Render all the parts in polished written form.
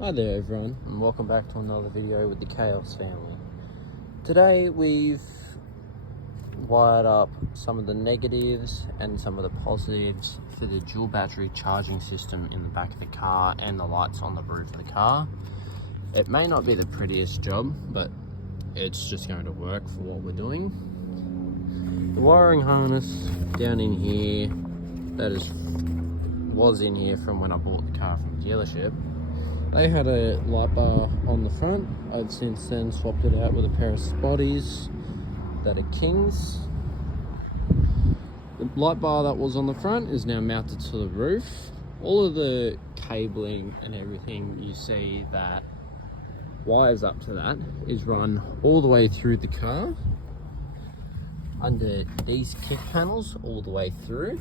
Hi there everyone, and welcome back to another video with the Chaos family. Today we've wired up some of the negatives and some of the positives for the dual battery charging system in the back of the car and the lights on the roof of the car. It may not be the prettiest job, but it's just going to work for what we're doing. The wiring harness down in here, was in here from when I bought the car from the dealership. They had a light bar on the front. I've since then swapped it out with a pair of Spotties that are Kings. The light bar that was on the front is now mounted to the roof. All of the cabling and everything you see that wires up to that is run all the way through the car under these kick panels all the way through.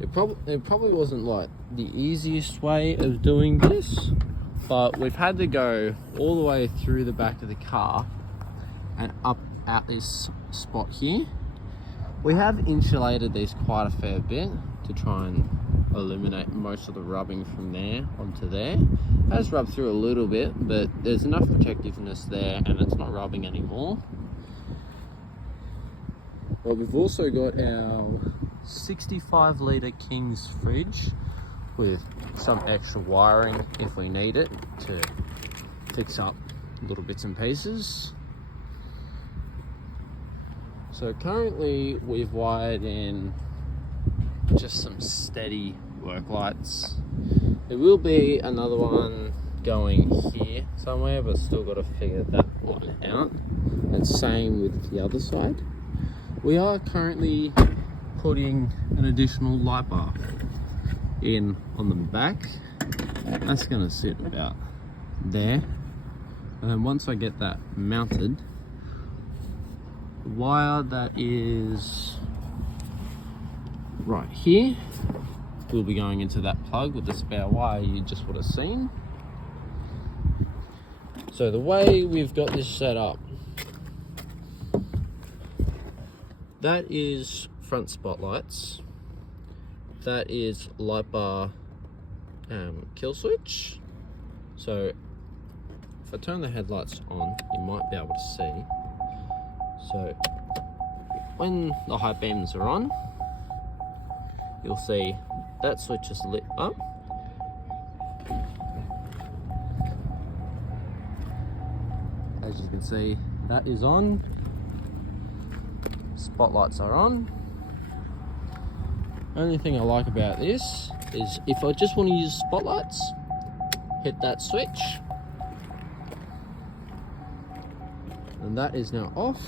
It probably wasn't like the easiest way of doing this, but we've had to go all the way through the back of the car and up out this spot here. We have insulated these quite a fair bit to try and eliminate most of the rubbing from there onto there. It has rubbed through a little bit, but there's enough protectiveness there and it's not rubbing anymore. But we've also got our 65 litre Kings fridge with some extra wiring if we need it to fix up little bits and pieces. So currently we've wired in just some steady work lights. There will be another one going here somewhere, but still got to figure that one out. And same with the other side. We are currently putting an additional light bar in on the back. That's going to sit about there. And then once I get that mounted, the wire that is right here will be going into that plug with the spare wire you just would have seen. So the way we've got this set up, that is front spotlights, that is light bar kill switch. So if I turn the headlights on, you might be able to see. So when the high beams are on, you'll see that switch is lit up. As you can see, that is on. Spotlights are on. Only thing I like about this is if I just want to use spotlights, hit that switch, and that is now off,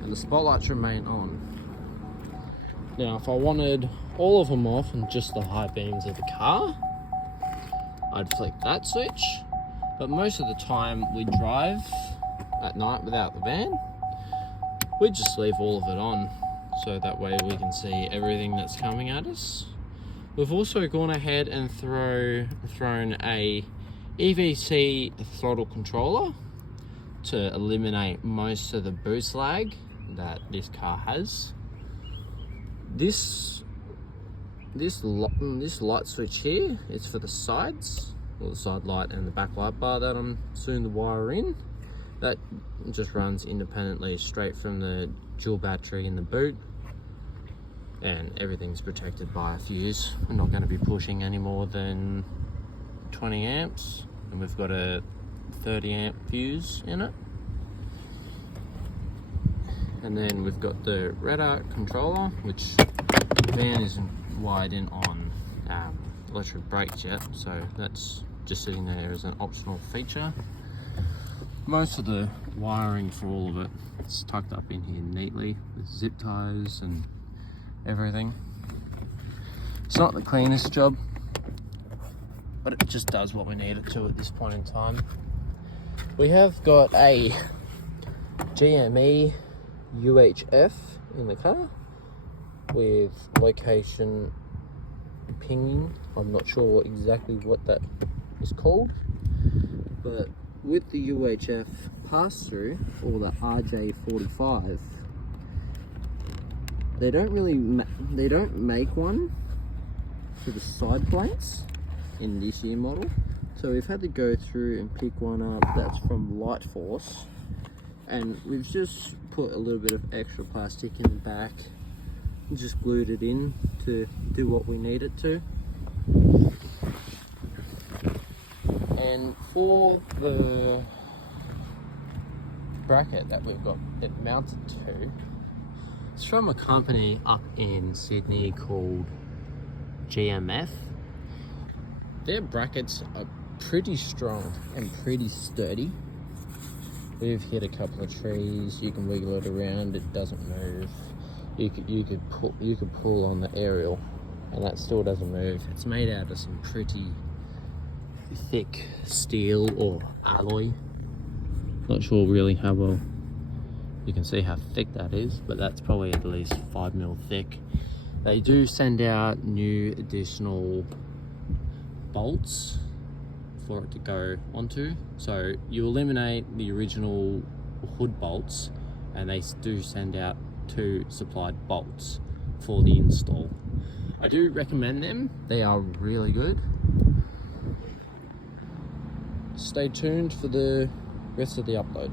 and the spotlights remain on. Now if I wanted all of them off and just the high beams of the car, I'd flick that switch, but most of the time we drive at night without the van, we just leave all of it on, so that way we can see everything that's coming at us. We've also gone ahead and thrown a EVC throttle controller to eliminate most of the boost lag that this car has. This light switch here is for the sides, or the side light and the back light bar that I'm soon to wire in. That just runs independently straight from the dual battery in the boot, and everything's protected by a fuse. We're not going to be pushing any more than 20 amps, and we've got a 30 amp fuse in it. And then we've got the red arc controller, which the van isn't wired in on electric brakes yet, so that's just sitting there as an optional feature. Most of the wiring for all of it is tucked up in here neatly with zip ties and everything. It's not the cleanest job, but it just does what we need it to at this point in time. We have got a GME UHF in the car with location pinging. I'm not sure exactly what that is called, but with the UHF pass-through, or the RJ45, they don't make one for the side plates in this year model. So we've had to go through and pick one up that's from Light Force, and we've just put a little bit of extra plastic in the back and just glued it in to do what we need it to. And for the bracket that we've got it mounted to, it's from a company up in Sydney called GMF. Their brackets are pretty strong and pretty sturdy. We've hit a couple of trees, you can wiggle it around, it doesn't move. You could pull on the aerial and that still doesn't move. It's made out of some pretty thick steel or alloy. Not sure really how well you can see how thick that is, but that's probably at least 5mm thick. They do send out new additional bolts for it to go onto, so you eliminate the original hood bolts and they do send out 2 supplied bolts for the install. I do recommend them, they are really good. Stay tuned for the rest of the upload.